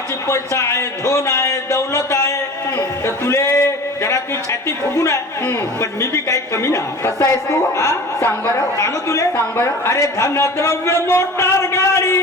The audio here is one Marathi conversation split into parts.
बापाची पैसा आहे धन आहे दौलत आहे. तर तुले जरा तू छाती फुगून आहे. पण मी बी काही कमी ना. कसा आहेस तू? हा? सांग बरं. सांग तुले. सांग बरं. अरे धनद्रव्य मोटार गाडी.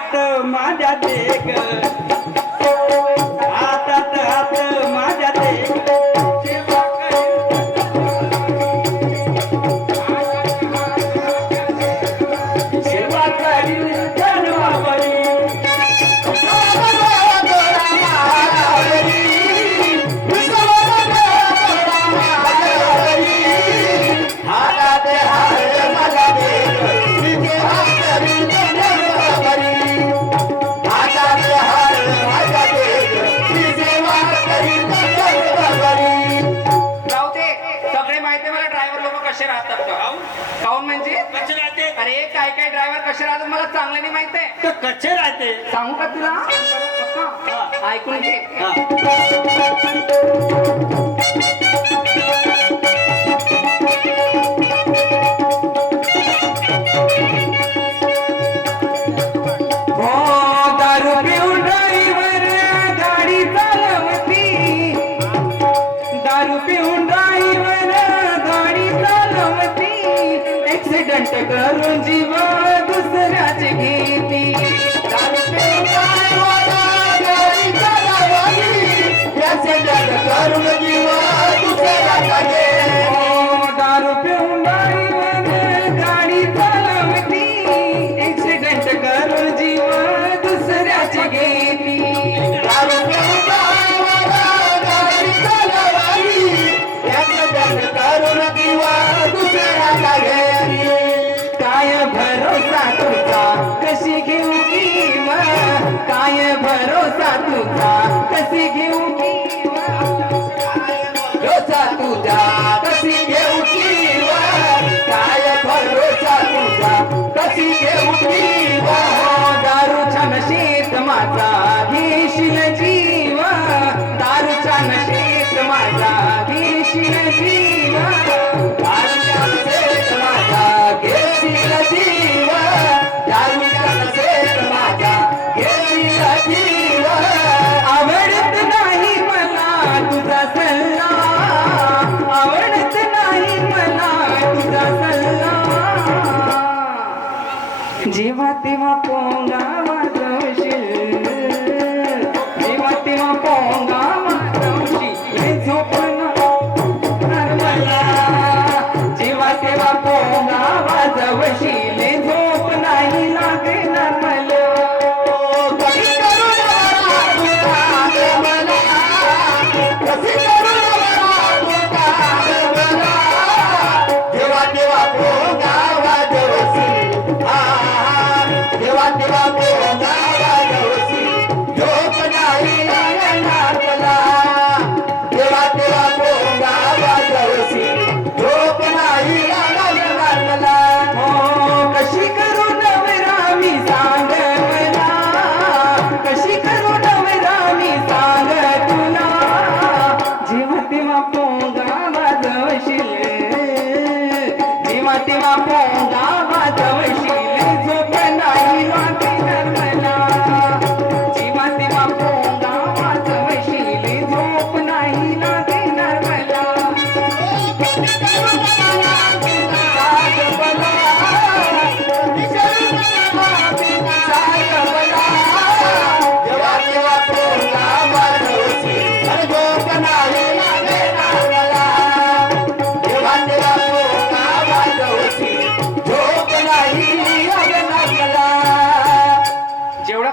वाट माझ्या देग कच्चे राहते सांगू का तुला? ऐकून घे. भरोसा तुझा कशी घेऊ भरोसा तुझा कशी घेऊ काय रोजा तुझा कशी घेऊ दारूच्या नशेत माझा घेशील जीवा? दारूच्या नशेत माझा घेशील जीवा? আপনা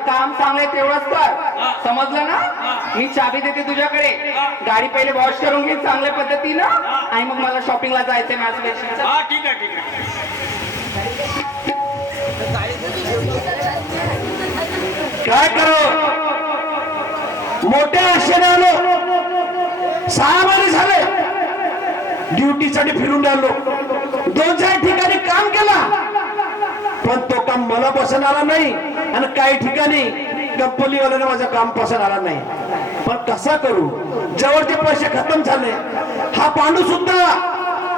काम चांगलंय तेवढंच कर. समजलं ना. मी चाबी देते तुझ्याकडे. गाडी पहिले वॉश करून घे चांगल्या पद्धतीनं. आणि मग मला शॉपिंगला जायचंय हा ठीक आहे ठीक आहे. काय करू? मोठ्या आशेने आलो. सहा महिने झाले. ड्युटीसाठी फिरून राहिलो दोन चार ठिकाणी काम केला. पण तो काम मला पसंत आला नाही आणि काही ठिकाणी कंपनीवाल्याने माझं काम पसंत आला नाही. पण कसा करू? जवळचे पैसे खतम झाले. हा पांडू सुद्धा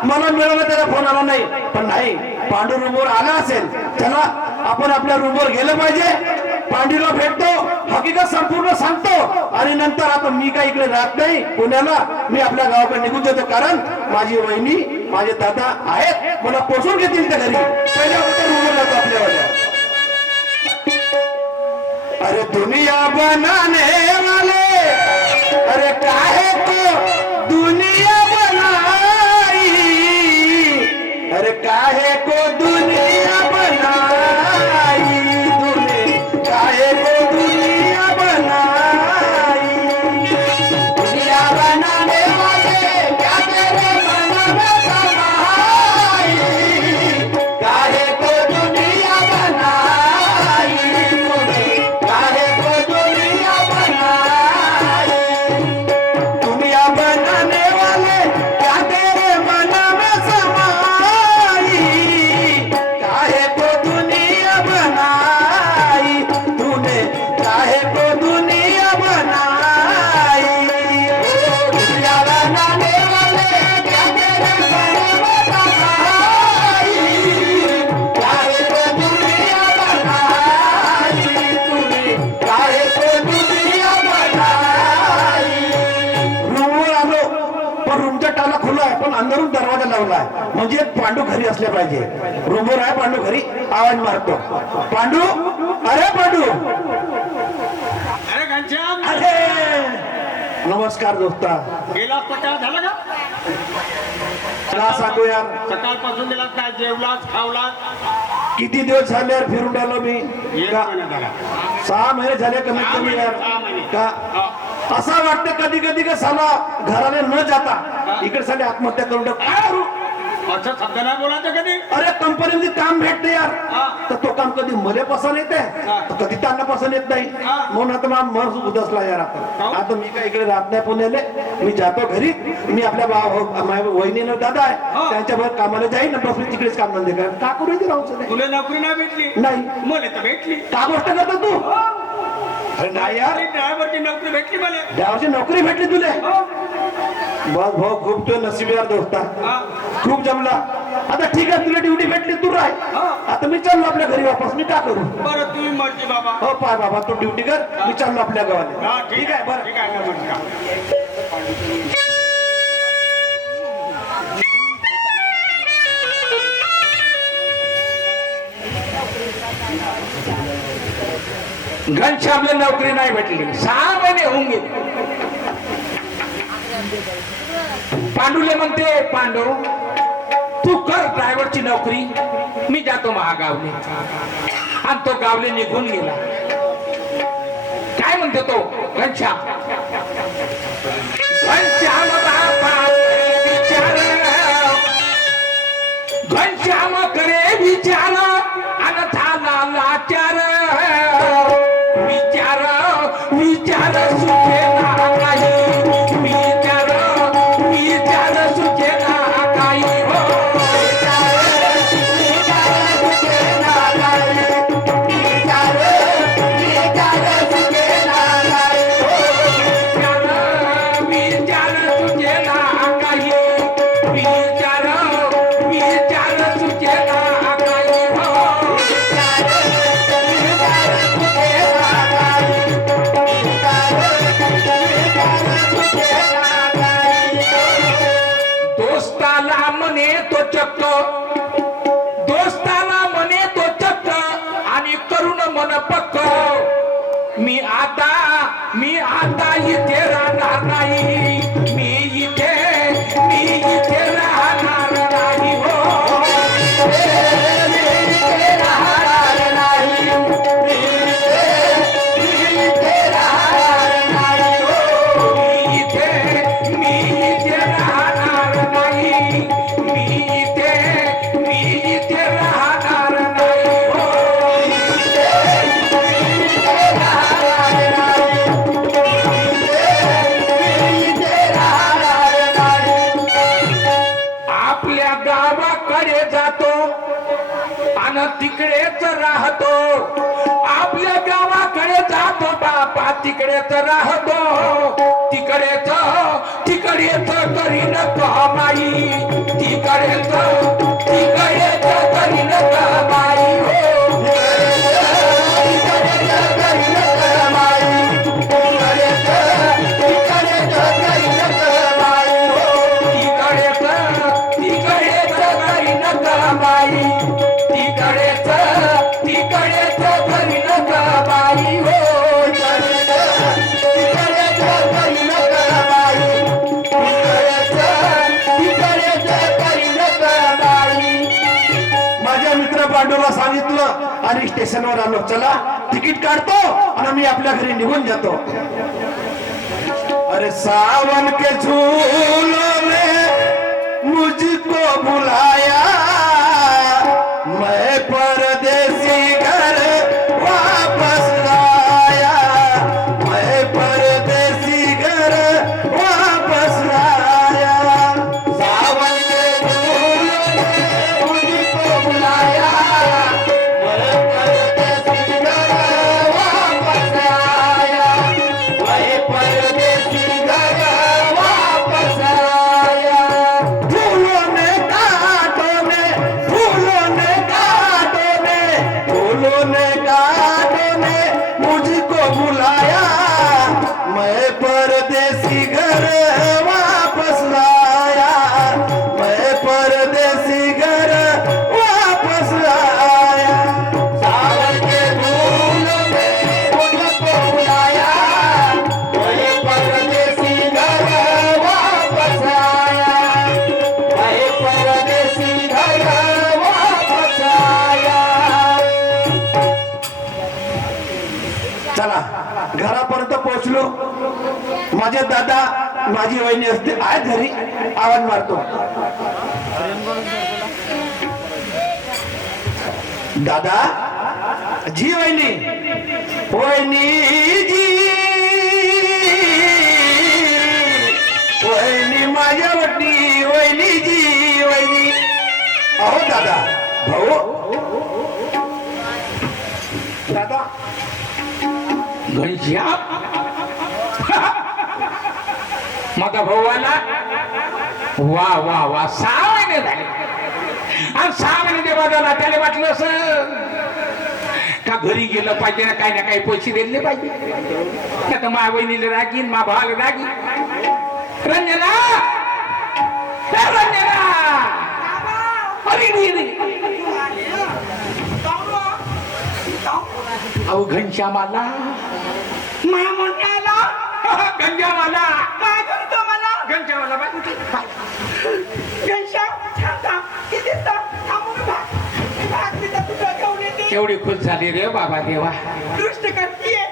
मला मिळवला त्याचा फोन आला नाही. पण नाही पांडू रूमवर आला असेल चला आपण आपल्या रूमवर गेलं पाहिजे. पांडूला भेटतो हकीकत संपूर्ण सांगतो. आणि नंतर आता मी काही इकडे राहत नाही पुण्याला मी आपल्या गावाकडे निघून जातो. कारण माझी वहिनी माझे दादा आहेत. मला पोषून घेतील त्या घरी. पहिल्या होत्या जातो अरे दुनिया बनाने वाले अरे काहे को दुनिया बनाई? अरे काहे म्हणजे पांडू घरी असले पाहिजे. रूमवर आहे पांडू घरी आवाज मारतो. पांडू? अरे पांडू! अरे नमस्कार दोस्ता. तर काय झालं का? का सांगू यार सकाळपासून गेलास काय? जेवलास खावलास? किती दिवस झाले यार फिरून राहिलो मी? सहा महिने झाले कमीत कमी यार. का. असं वाटतं कधी कधी का साला घराने न जाता इकडे साले आत्महत्या करून टाक. असं शब्द नाही बोलायचं कधी? अरे कंपनीमध्ये काम भेटते यार. हा. तर तो काम कधी मले पसंत येते हा. तर कधी त्यांना पसंत येत नाही? हा. म्हणून आता मला मन उदसला यार आता हो. आता मी काय इकडे राहत नाही पुण्याले. मी जातो घरी. मी आपल्या भाव- माझ्या वहिनीनं दादा आहे. हा. त्यांच्याबरोबर कामाला जाईन बसून तिकडेच काम धंदे कर. का करू इथे राहू सध्या? तुला नोकरी नाही भेटली? नाही. मला तर भेटली. का गोष्ट करतो तू? अरे नाही यार. ड्रायव्हरची नोकरी भेटली मला. देवाची नोकरी भेटली तुले. हो. बस भाऊ खूप तो नशीब यार दोस्ता. खूप जमला. आता ठीक आहे तुला ड्युटी भेटली तू राह. हा. आता मी चाललो आपल्या घरी वापस मी का करू? बरं तुम्ही मर्जी बाबा. हो पाय बाबा तू ड्युटी कर. मी चाललो आपल्या गावाला. ठीक आहे. बरं. ठीक आहे घनश्यामला नोकरी नाही भेटली. सहा महिने होऊन गेले. पांडूले म्हणते पांडू तू कर ड्रायव्हरची नोकरी मी जातो महागावले. आणि तो गावले निघून गेला. काय म्हणते तो? घनश्याम. घनश्याम बाबा विचार. घनश्याम करे विचार. बापा तिकडेच राहतो. तिकडेच तिकडेच करीन कमाई. तिकडेच तिकडेच स्टेशनवर आलो. चला तिकीट काढतो आणि मी आपल्या घरी निघून जातो. अरे सावन के झूलों मुझको बुलाया. घरापर्यंत माझे दादा माझी वहिनी असते आज घरी आवाज मारतो. दादा जी वहिनी वहिनी जी वहिनी माझ्या वटी वहिनी जी वहिनी. अहो दादा भाऊ. दादा घनश्याम माझा भाऊ आला. वा वा वा सहा महिने झाले. आणि सहा महिने जेव्हा झाला त्याला वाटलं असं का घरी गेलं पाहिजे ना काही ना काही पैसे दिले पाहिजे. नाही तर मा बहिणीला रागीन मा भावाला रागीन. रंजना! रंजना! अरे रे, रे. अहो आला काय करतो मला? आला बाय. थांब किती थांबू मी भाग मी भाग मी तर तुझं घेऊन येते. केवढी खुश झाली रे बाबा देवा. दृष्ट करतीये.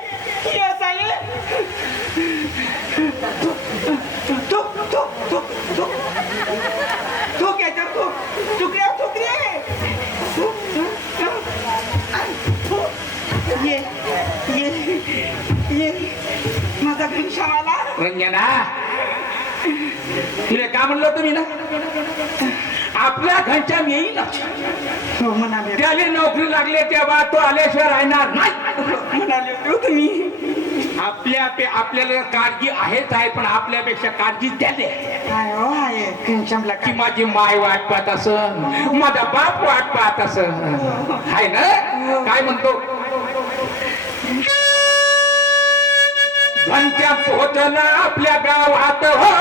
ही असाये तू माझा घनश्याम आला रंजना तुला का म्हणलं तुम्ही ना? आपल्या घनश्याम येईल हो म्हणाले. त्याला नोकरी लागले तेव्हा तो आल्याशिवाय राहणार नाही. म्हणाले होते हो तुम्ही. आपल्या पे- आपल्याला काळजी आहेच आहे पण आपल्यापेक्षा काळजी त्याले हो घनश्यामला की काय माझी माय वाट पाहत असन माझा बाप वाट पाहत असन. आहे ना? काय म्हणतो? घनच्या पोहोचला आपल्या गावात हो.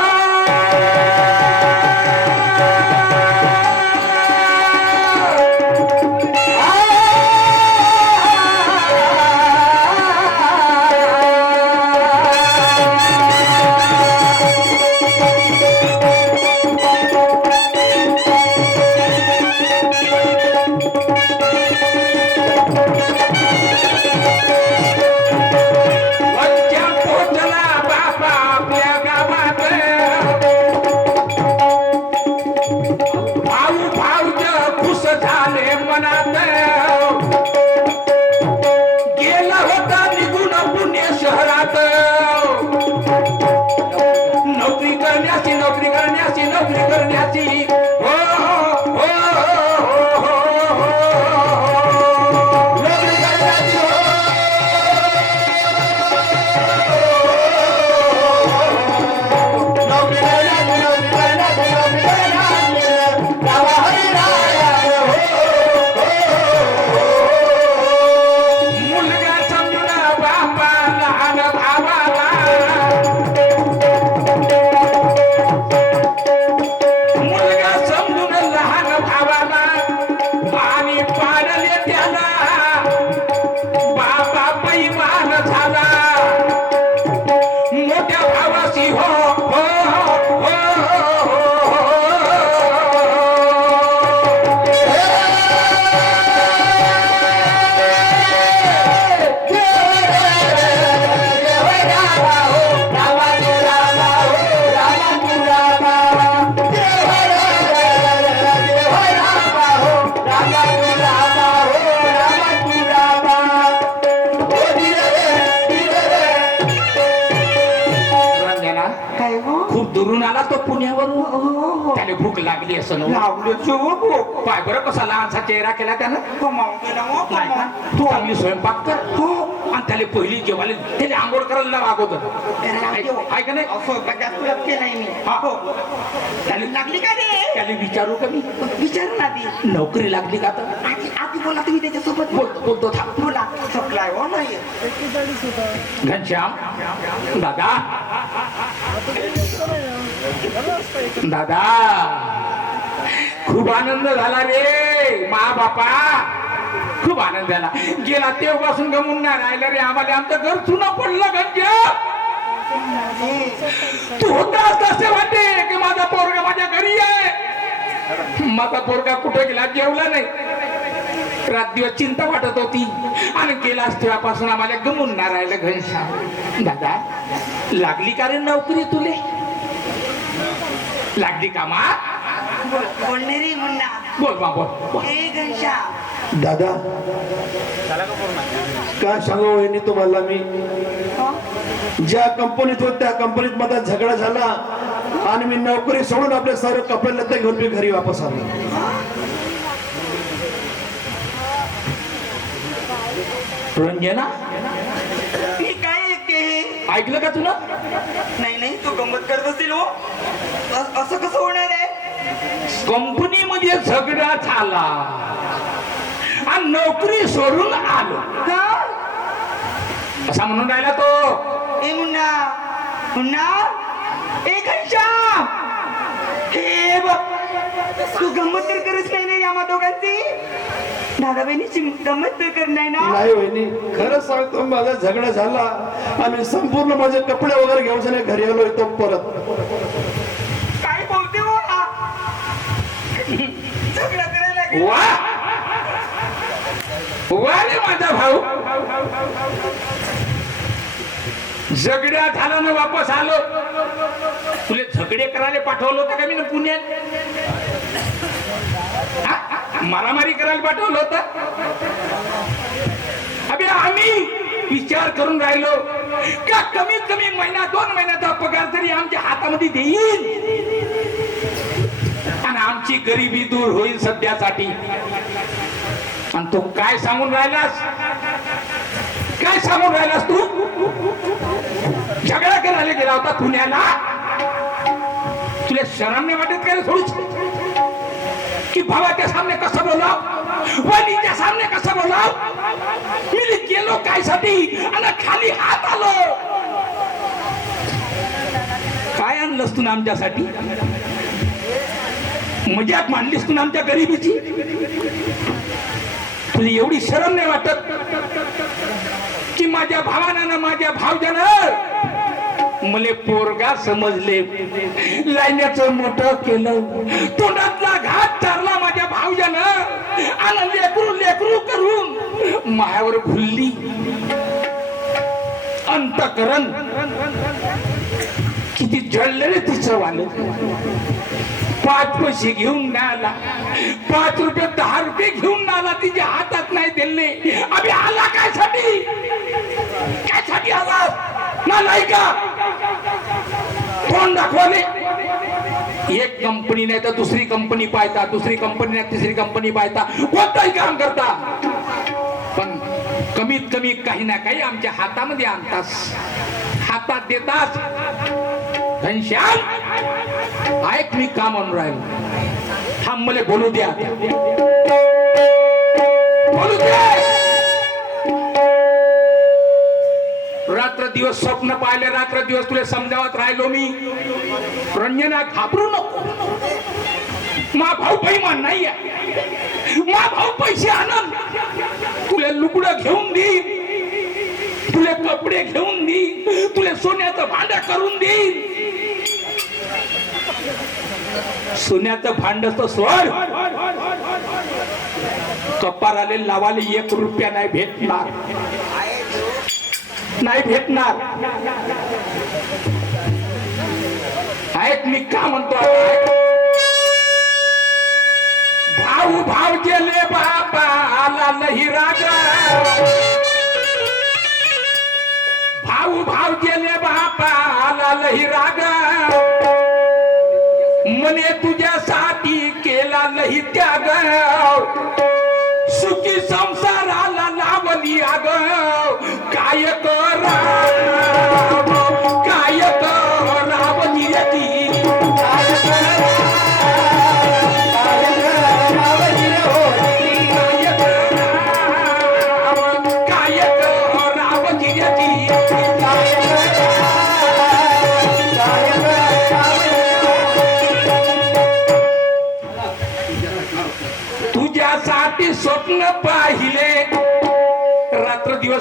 पाय बरं कसा लहानसा चेहरा केला त्यानं नाही का तू चांगली स्वयंपाक कर हो आणि त्याला पहिली जेवायला त्याला आंघोळ करायला लाव अगोदर आहे का नाही हा. त्याला लागली का रे त्याला विचारू का मी विचार ना ती नोकरी लागली का तर आधी आधी बोला तुम्ही त्याच्यासोबत बोलतो बोलतो थांब बोला सप्लाय हो नाही घनश्याम दादा दादा खूप आनंद झाला रे मा बापा खूप आनंद झाला. गेला तेव्हापासून गमून नाही राहिलं रे आम्हाला. आमचं घर चुना पडलं गंज. तू होता तसे वाटे की माझा पोरगा माझ्या घरी आहे. माझा पोरगा कुठे गेला जेवला नाही. रात दिवस चिंता वाटत होती. आणि गेलास तेव्हापासून आम्हाला गमून ना राहिलं घनश्याम दादा लागली का रे नोकरी तुले? लागली कामात बोल बोलणे रे मुन्ना बोल बा बोल बोल. ए घनश्याम. दादा. काय सांगू वहिनी तुम्हाला मी? हो? ज्या कंपनीत होत त्या कंपनीत माझा झगडा झाला आणि मी नोकरी सोडून आपले सर्व कपडे लत्ते घेऊन मी घरी वापस आलो. रंजना मी काय ऐकते हे? ऐकलं का तुला? नाही नाही तू गंमत करत असतील हो. असं कसं होणार आहे? कंपनीमध्ये झगडा झाला. आणि नोकरी सोडून आलो? असा म्हणून राहिला तो. ए मुन्ना. मुन्ना. ए घनश्याम. हे बघ. तू गंमत तर करत नाही ना या दोघांची? दादा बहिणीची गंमत तर कर नाही ना? नाही वहिनी. खरंच सांगतो माझा झगडा झाला. आणि संपूर्ण माझे कपडे वगैरे घेऊन घरी आलो येतो परत काय बोलते हो हा? झगडा करायला गेला. वा! वा रे माझा भाऊ! झगड्या झाला ना वापस आलो. तुले झगडे करायला पाठवलं होतं का मी ना पुण्यात? हा? मारामारी करायला पाठवलं होतं? अबे आम्ही विचार करून राहिलो का कमीत कमी महिना दोन महिन्याचा पगार तरी आमच्या हातामध्ये देईल आमची गरिबी दूर होईल सध्यासाठी. आणि तू काय सांगून राहिलास? काय सांगून राहिलास तू? झगडा करायला गेला होता पुण्याला. तुला शरम नाही वाटत काय थोडीच की भावाच्या सामने कसं बोलाव? वहिनीच्या सामने कसं बोलाव? मी गेलो काय साठी आणि खाली हात आलो. काय आणलंस तू ना आमच्यासाठी? मजाक मांडलीस तू ना आमच्या गरिबीची? तुझी एवढी शरम नाही वाटत की माझ्या भावानं ना माझ्या भावजानं मले पोरगा समजले. लायण्याचं मोठं केलं. तोंडातला घात चारला माझ्या भावजानं. आणि लेकरू लेकरू करून मायावर भुलली अंतकरण. किती जळलेले तिचं वाल. पाच पैसे घेऊन नाही आला पाच रुपये दहा रुपये घेऊन नाही आला तिच्या हातात नाही दिले. अभि आला काय साठी काय साठी आला? ना नाही का? कोण दाखवले. एक कंपनी नाही तर दुसरी कंपनी पाहता दुसरी कंपनी नाही तिसरी कंपनी पाहता. कोणताही काम करता. पण कमीत कमी काही ना काही आमच्या हातामध्ये आणतास. हातात देतास. घनश्याम ऐक मी का म्हणून राहील थांब मला बोलू द्या बोलू द्या. रात्र दिवस स्वप्न पाहिले रात्र दिवस तुला समजावत राहिलो मी. रंजना घाबरू नको. मा भाऊ पैमान नाही मा भाऊ पैसे आनंद तुला लुगडं घेऊन देईन तुले कपडे घेऊन देईन तुले सोन्याचं भांड करून देईन सोन्याचं भांड सोड. कपार आले लावाले एक रुपया नाही भेटणार. नाही भेटणार. आहेत मी का म्हणतो? भाऊ भाव गेले बाबा आला नाही राजा भाऊ भाव गेले बापा आला लही रागा. म्हणे तुझ्यासाठी केला नाही त्याग. सुखी संसाराला लावली आग.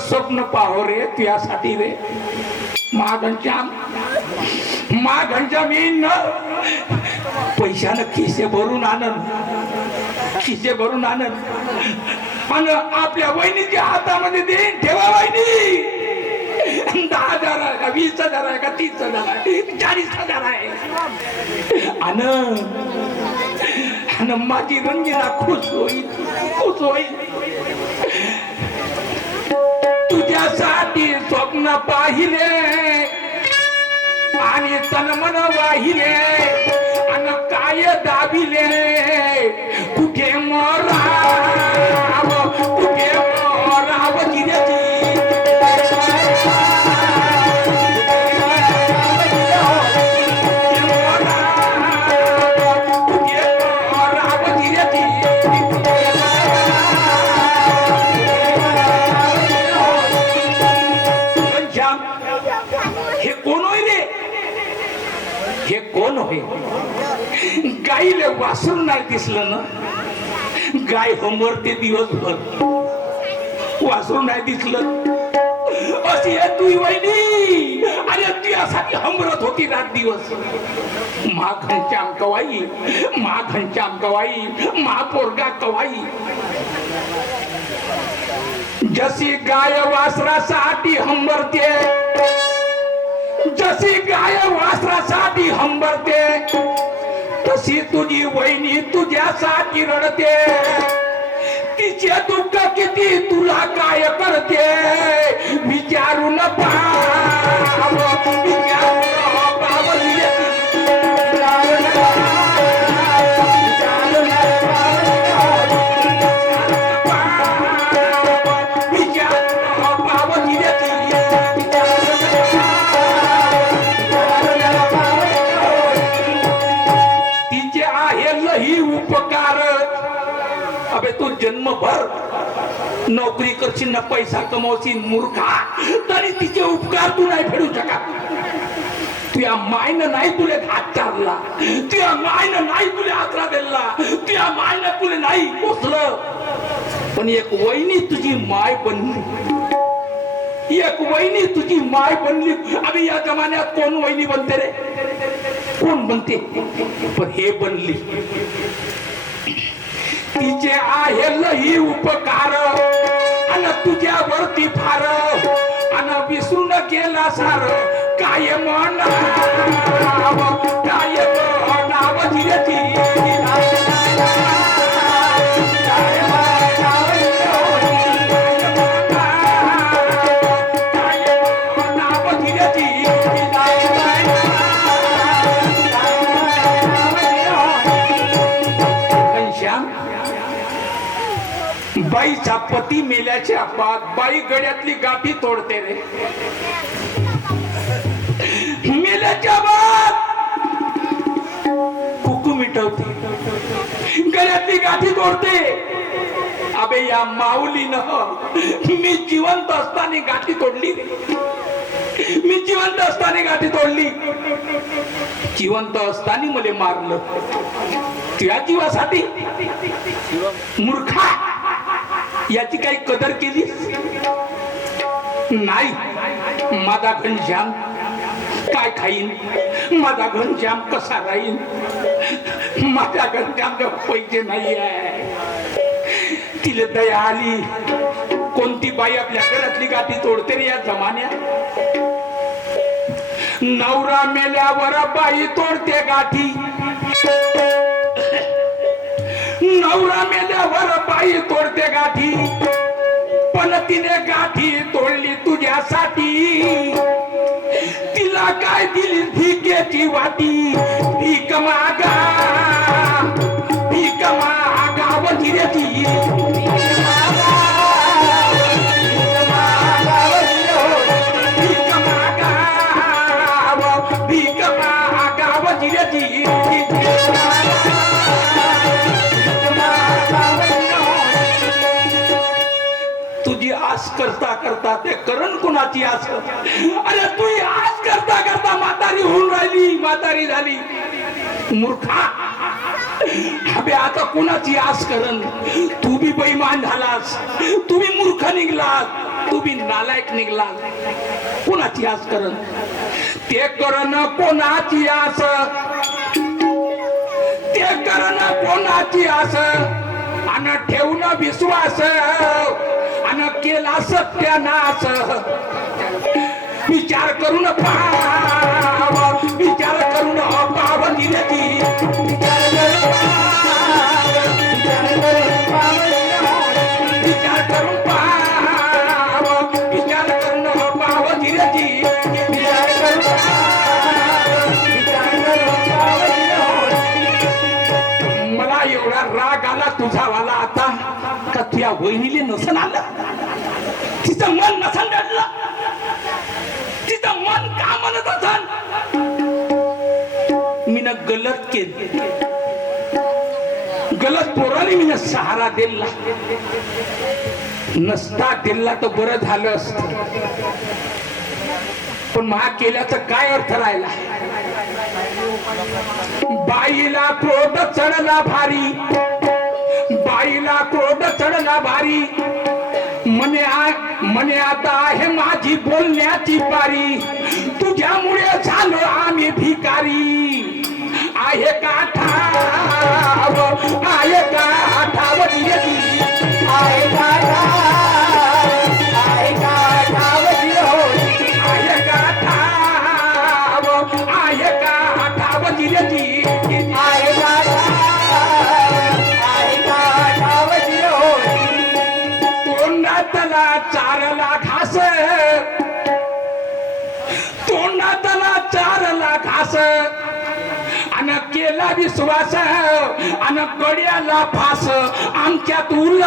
स्वप्न पाहो रे तुझ्यासाठी रे. माघनश्याम माघनश्याम मी न पैशानं खिसे भरून आणन. खिसे भरून आणन. आणि आपल्या वहिनीच्या हातामध्ये देईन ठेवा वहिनी. दहा हजार आहे का वीस हजार आहे का तीस हजार आहे चाळीस हजार आहे. आणि माझी रंजना खुश होईल खुश होईल. पाहिले. आणि तनमन वाहिले. आणि काय दाबिले. कुठे मराव गाईले वासरून नाही दिसलं ना. गाय हमरते दिवसभर. वासरू नाही दिसलं. अशी आहे तू वहिनी. अरे तुझ्यासाठी हमरत होती रात दिवस. मा घनश्याम कवाई मा घनश्याम कवाई मा पोरगा कवाई. जशी गाय वासरासाठी हंबरते जशी गाय वासरासाठी हंबरते तशी तुझी वहिनी तुझ्यासाठी रडते. तिचे दुःख किती तुला काय करते? विचारून पाव जन्मभर नोकरी करशील ना पैसा कमवशील मूर्खा. तरी तिचे उपकार तू नाही फेडू शकत. तुझ्या मायनं नाही तुले हात चारला तुझ्या मायनं नाही तुले आकरा दिला. तुझ्या मायनं तुले नाही पोचलं पण एक वहिनी तुझी माय बनली. एक वहिनी तुझी माय बनली. आम्ही या जमान्यात कोण वहिनी बनते रे? कोण बनते? पण हे बनली. तिचे आहे लही उपकार. आणि तुझ्यावरती फार अन विसरून गेला सार. काय म्हणाव? काय म्हणाव? जिरती बाईचा पती मेल्याच्या बाद बाई गड्यातली गाठी तोडते रे. मेल्याच्या बाद कुकू मिटवते. गड्यातली गाठी तोडते. अबे या माऊलीनं मी जिवंत असताना गाठी तोडली मी जिवंत असताना गाठी तोडली. जिवंत असताना मला मारलं. त्या जीवासाठी. मूर्खा. याची काही कदर केली? नाही. माझा घनश्याम काय खाईन? माझा घनश्याम कसा राहीन? माझ्या घनश्याम पैसे नाही आहे तिला दया आली. कोणती बाई आपल्या घरातली गाठी तोडते रे या जमान्यात? नवरा मेल्यावर बाई तोडते गाठी. नवरा मेल्यावर बाई तोडते गाठी पण तिने गाठी तोडली तुझ्यासाठी. तिला काय दिली भिकेची वाटी? भीक मागा भीक मागा वजिरेची. Yeah. आस करता करता ते करण कुणाची आस अरे तू आस करता करता म्हातारी होऊन राहिली म्हातारी झाली. मूर्खा. अबे आता कुणाची आस करण? तू बी बैमान झालास. तू बी मूर्ख निघलास. तू बी नालायक निघलास. कुणाची आस करण? ते करण कोणाची आस? ते करण कोणाची आस? आणि ठेवणं विश्वास. केला सत्यानाच विचार करून पाव विचार करून पाव दिल्याची विचार विचार करून पाव विचार करून पाव विचार मला एवढा राग आला तुझा वाला तुझ्या वहिनीले नसन आलं? तिचं मन नसन रडलं. तिचं मन का म्हणत असन? मीन गलत केली. गलत पोराने मीन सहारा दिला. नसता दिला तर बरं झालं असत. पण महा केल्याचा काय अर्थ राहिला? बाईला पोट चढला भारी. बाईला क्रोध चढला भारी. म्हणे आ- म्हणे आता आहे माझी बोलण्याची पारी. तुझ्यामुळे झालो आम्ही भिकारी. आहे का ठाव आहे का ठाव आहे का ठाव केला विश्वास आणि गड्याला फास आमच्यात उल